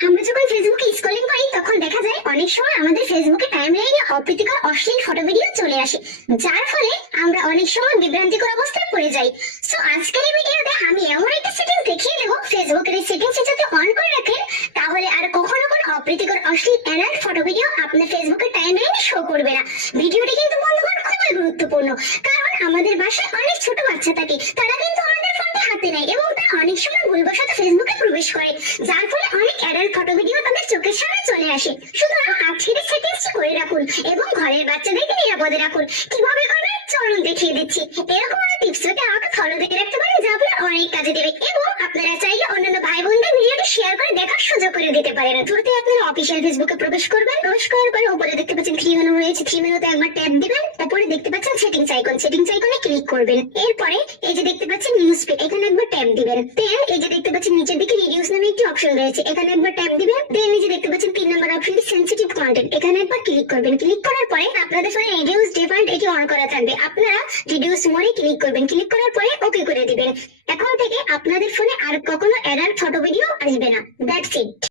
আমরা যখন ফেসবুকে স্ক্রলিং করি তখন দেখা যায় অনেক সময় আমাদের ফেসবুকে টাইমলাইনে অপ্রীতিকর অশ্লীল ফটো ভিডিও চলে আসে, যার ফলে আমরা অনেক সময় বিভ্রান্তিকর অবস্থায় পড়ে যাই। সো আজকের এই ভিডিওতে আমি এমন একটা সেটিংস দেখিয়ে দেবো, ফেসবুকের এই সেটিংস যাতে অন করে রাখেন, তাহলে আর কখনো কোনো অপ্রীতিকর অশ্লীল অ্যাডাল্ট ফটো ভিডিও আপনার ফেসবুকের টাইমলাইনে শো করবে না। ভিডিওটি কিন্তু বন্ধুগণ খুবই গুরুত্বপূর্ণ, কারণ আমাদের বাসায় অনেক ছোট বাচ্চা থাকে, তারা কিন্তু আমাদের ফোনটা হাতে নেয় এবং তারা অনেক সময় ভুলবশত ফেসবুকে প্রবেশ করে, যার ফলে অনেক অ্যাডাল্ট ফটো ভিডিও তাদের চোখের সামনে চলে আসে। সুতরাং আজকের এই সেটিংসটি করে রাখুন এবং ঘরের বাচ্চাদেরকে নিরাপদে রাখুন। কিভাবে করবেন চলুন দেখিয়ে দিচ্ছি। এরকম একটা টিপস যদি আমাকে ফলো দিয়ে রাখতে পারেন, যা আপনার অনেক কাজে দেবে এবং আপনারা চাইলে অন্যান্য ভাই বোনদের ভিডিওটি শেয়ার করে দেখার সুযোগ করে দিতে পারেন। শুরুতে আপনারা অফিসিয়াল ফেসবুকে প্রবেশ করবেন। প্রবেশ করার পরে উপরে দেখতে পাচ্ছেন থ্রি মেনু রয়েছে, থ্রি মেনুতে একবার ট্যাপ দিবেন। উপরে দেখতে পাচ্ছেন সেটিংস আইকন, সেটিংস আইকনে ক্লিক করবেন। এরপরে এই যে দেখতে পাচ্ছেন নিউজ ফিড, এখানে একবার ট্যাপ দিবেন। দেন এই যে দেখতে পাচ্ছেন নিচের দিকে রিডিউস নামে একটি অপশন রয়েছে, এখানে একবার ট্যাপ দিবেন। দেন এই যে দেখতে পাচ্ছেন 3 নম্বর অপশনটি সেনসিটিভ কন্টেন্ট, এখানে একবার ক্লিক করবেন। ক্লিক করার পরে আপনাদের ফোনে রিডিউস ডিফল্ট এটি অন করা থাকবে, আপনারা রিডিউস মোডে ক্লিক করবেন। ক্লিক করার পরে ওকে করে দিবেন। এখন থেকে আপনাদের ফোনে আর কখনো অ্যাডাল্ট ফটো ভিডিও আসবে না। That's it.